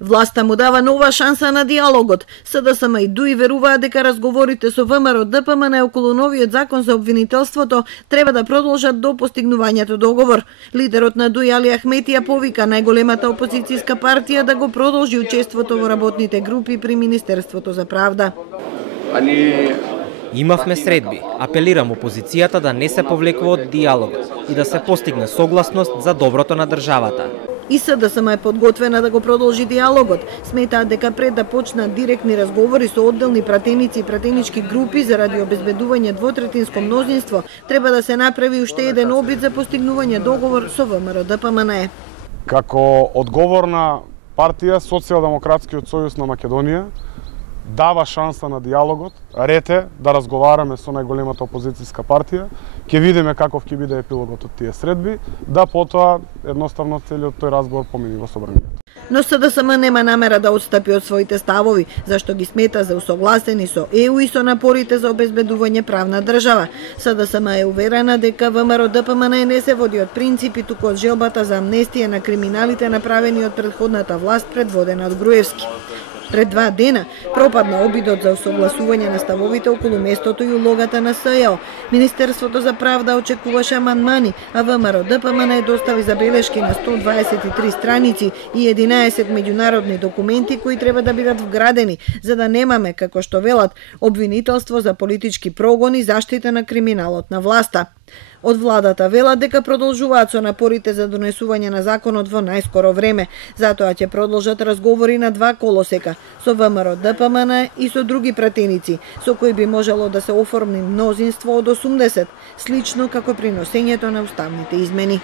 Власта му дава нова шанса на диалогот. СДСМ и ДУИ веруваат дека разговорите со ВМРО ДПМН околу новиот закон за обвинителството треба да продолжат до постигнувањето договор. Лидерот на ДУИ Али Ахмети ја повика најголемата опозицијска партија да го продолжи учеството во работните групи при Министерството за правда. Имавме средби. Апелирам опозицијата да не се повлекува од диалогот и да се постигне согласност за доброто на државата. И СДСМ е подготвена да го продолжи диалогот. Сметаат дека пред да почнат директни разговори со одделни пратеници и пратенички групи заради обезбедување двотретинско мнозинство, треба да се направи уште еден обид за постигнување договор со ВМРО ДПМН. Како одговорна партија, Социјалдемократскиот сојуз на Македонија дава шанса на диалогот, ред е да разговараме со најголемата опозицијска партија, ќе видиме каков ќе биде епилогот од тие средби, да потоа едноставно целиот тој разговор помини во собранието. Но СДСМ нема намера да отстапи од своите ставови, зашто ги смета за усогласени со ЕУ и со напорите за обезбедување правна држава. СДСМ е уверена дека ВМРО ДПМН не се води од принципи, туку од желбата за амнестија на криминалите направени од претходната власт предводена од Груевски. Пред 2 дена пропадна обидот за усогласување на ставовите околу местото и улогата на СЈО. Министерството за правда очекуваше амандмани, а ВМРО ДПМН достави забелешки на 123 страници и 11 меѓународни документи кои треба да бидат вградени, за да немаме, како што велат, обвинителство за политички прогон и заштита на криминалот на власта. Од владата велат дека продолжуваат со напорите за донесување на законот во најскоро време. Затоа ќе продолжат разговори на 2 колосека со ВМРО ДПМН и со други пратеници, со кои би можело да се оформи мнозинство од 80, слично како при носењето на уставните измени.